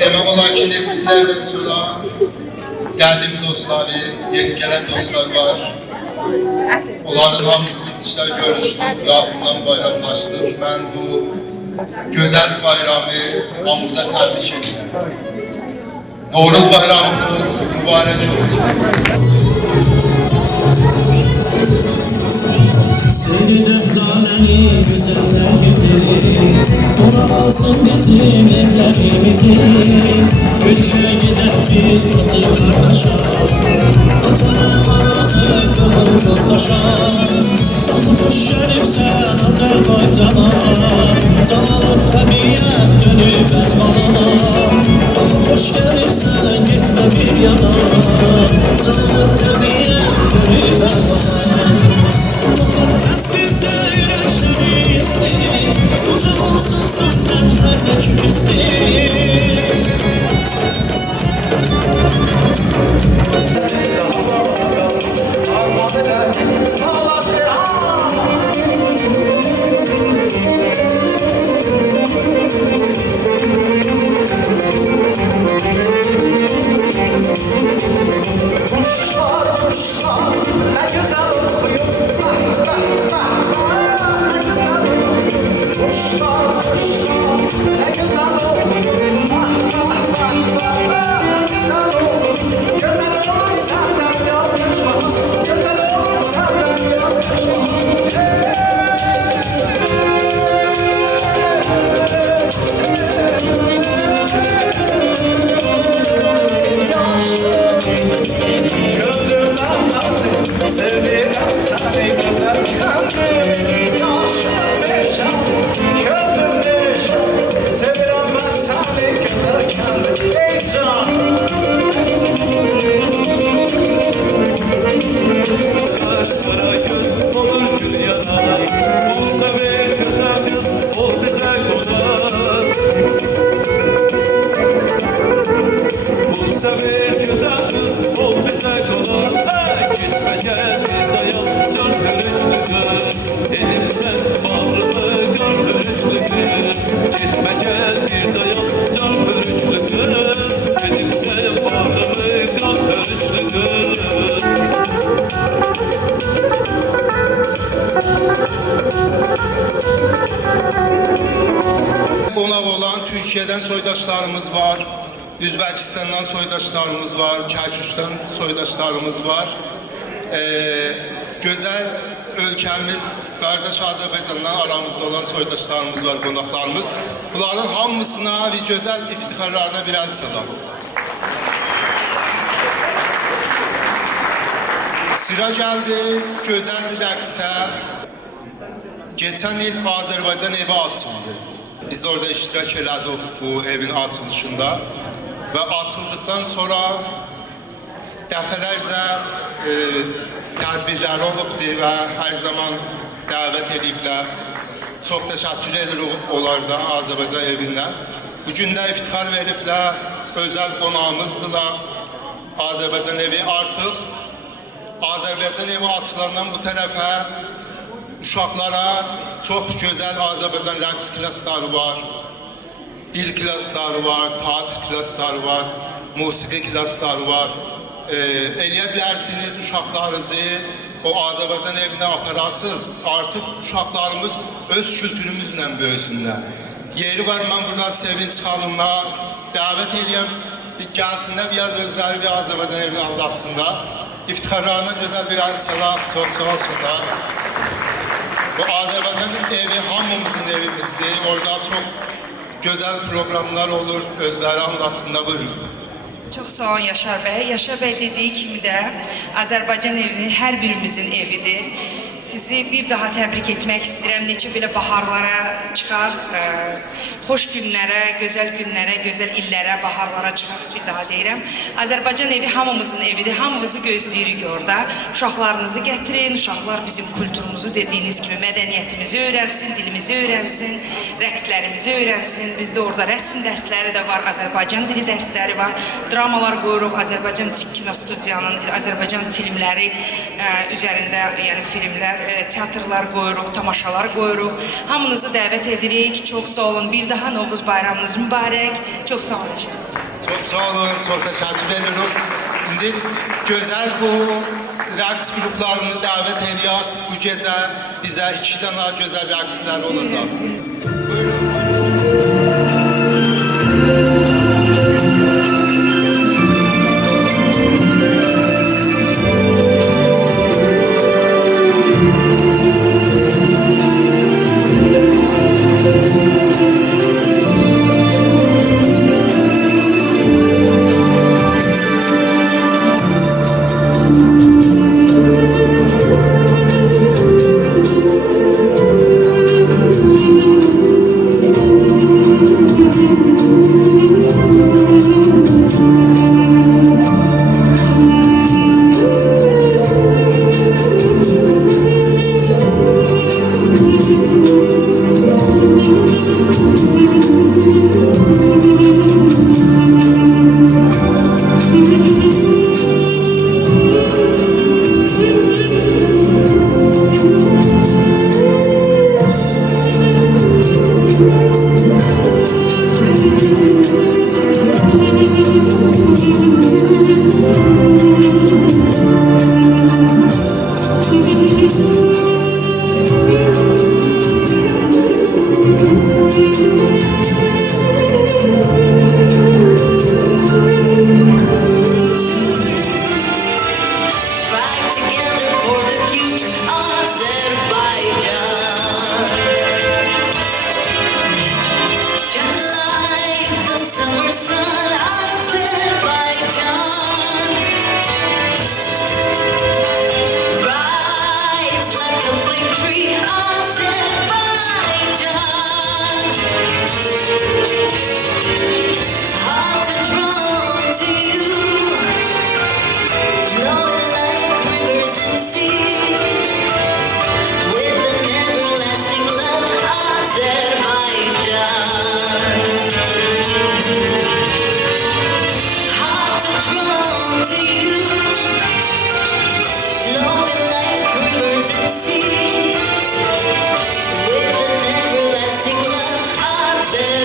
Demək olar ki, neçələrdən sonra gəldim dostları, yeni gələn dostlar var. Onların hamısı itişlər görüşdük, yaxından bayramlaşdıq. Mən bu gözəl bayramı hamımıza təbrik edirəm. Novruz bayramımız mübarək olsun. Seyredip laleni güzeller güzeli, Uğramasın bizim evlerimizi. Gülüşe gider biz bacı kardeşa, Atanın kanadı gönül yoldaşa. Hoş gelipsen Azerbaycan'a, Canalım tabiat dönüp elbana. Hoş gelipsen gitme bir yana, Canalım tabiat dönüp elbana. Uzun olsun sözlerde küstü. Qonaq olan Türkiyədən soydaşlarımız var, Üzbəkistandan soydaşlarımız var, Kərkükdən soydaşlarımız var. Gözəl ölkəmiz, qardaş Azərbaycandan aramızda olan soydaşlarımız var, qonaqlarımız. Bunların hamısına və gözəl iftixarlarına bir əl salam. Sıra gəldi gözəl bir rəqsə. Geçən il Azərbaycan evi açıldı. Biz de orada iştirak elədik bu evin açılışında. Və açıldıktan sonra dəfələrcə tədbirlər olubdur və hər zaman dəvət ediblər. Çox təşəkkür edirik onlardan, Azərbaycan evindən. Bugün də iftixar veriblər, özəl qonağımızdılar. Azərbaycan evi artıq Azərbaycan evi açılandan bu tərəfə uşaqlara çox gözəl Azərbaycan rəqs klassları var, dil klassları var, teatr klassları var, musiqi klassları var. Eləyə bilərsiniz uşaqlarınızı o Azərbaycan evinə aparasınız. Artıq uşaqlarımız öz kültürümüzlə böyüsünlər. Yeri var, mən buradan Sevinç xanımla dəvət edirəm, gəlsinlər, biraz özləri bir Azərbaycan evini anlatsınlar. İftixarlarına gözəl bir alçalaq, çox sağ olsunlar. Bu Azərbaycan evi hamımızın evimizdir. Orada çok güzel programlar olur. Özləri anlasında buyurun. Çok sağ olun Yaşar Bey. Yaşar Bey dediği kimi də Azərbaycan evi hər birimizin evidir. Sizi bir daha təbrik etmək istəyirəm. Neçə belə baharlara çıxaq, xoş günlərə, gözəl illərə, baharlara çıxaq bir daha deyirəm. Azərbaycan evi hamımızın evidir, hamımızı gözləyirik orada. Uşaqlarınızı gətirin, uşaqlar bizim kulturumuzu dediğiniz kimi mədəniyyətimizi öyrənsin, dilimizi öyrənsin, rəqslərimizi öyrənsin. Bizdə orada rəsm dərsləri də var, Azərbaycan dili dərsləri var, dramalar qoyuruq, Azərbaycan kinostudiyanın, Azərbaycan filmləri üzərində, yəni filmlər, teatrlar qoyuruq, tamaşalar qoyuruq. Hamınızı dəvət edirik. Çox sağ olun. Bir daha Novruz bayramınız mübarək. Çox sağ olun. Sağ olun, çok teşekkür ederim. Şimdi güzel bu rəqs qruplarını davet ediyor. Bu gece bize 2 tane güzel rəqslər olacak. Fight together for the future, Azerbaijan. Shine like the summer sun, Azerbaijan. Rise like a flame tree, Azerbaijan. Hearts are drawn to you. Flowing like rivers and seas, with an everlasting love, Azerbaijan. Hearts are drawn to you, flowing like rivers and seas, with an everlasting love, Azerbaijan.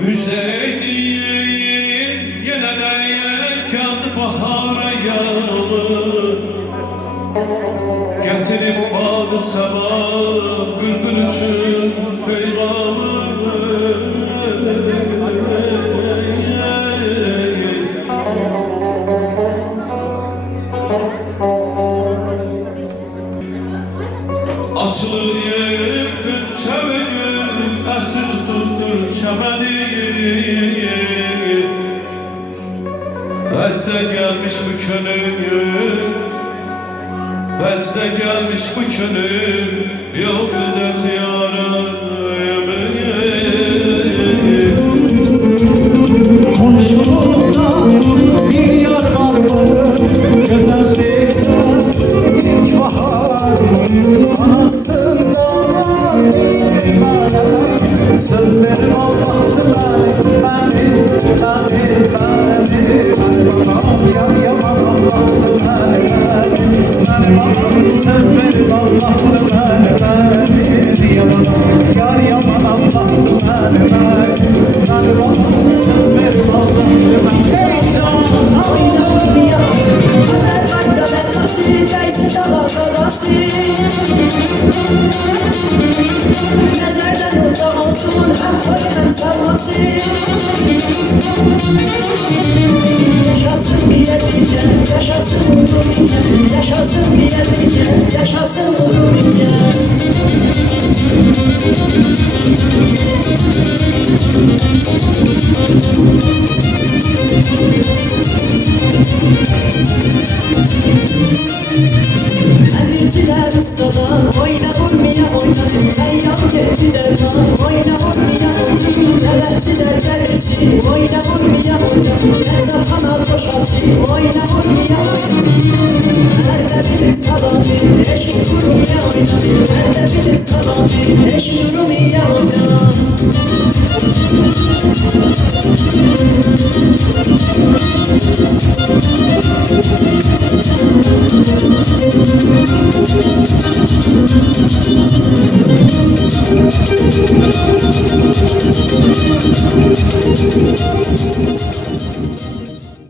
Müjdeydim yine de geldi bahara yağmur. Getirip bağdı sabah bülbül için peygamı. Açılır yepyeni çevegül, eti tuturdur çemeni. Bezde gelmiş bu könül, bezde gelmiş bu könül, yoktu dert yarım. Komşulukta bir yar var mı? Güzellikten ilk bahar. Anasından istimale söz ver Allah'tı beni, beni, beni, beni, beni, bana ya.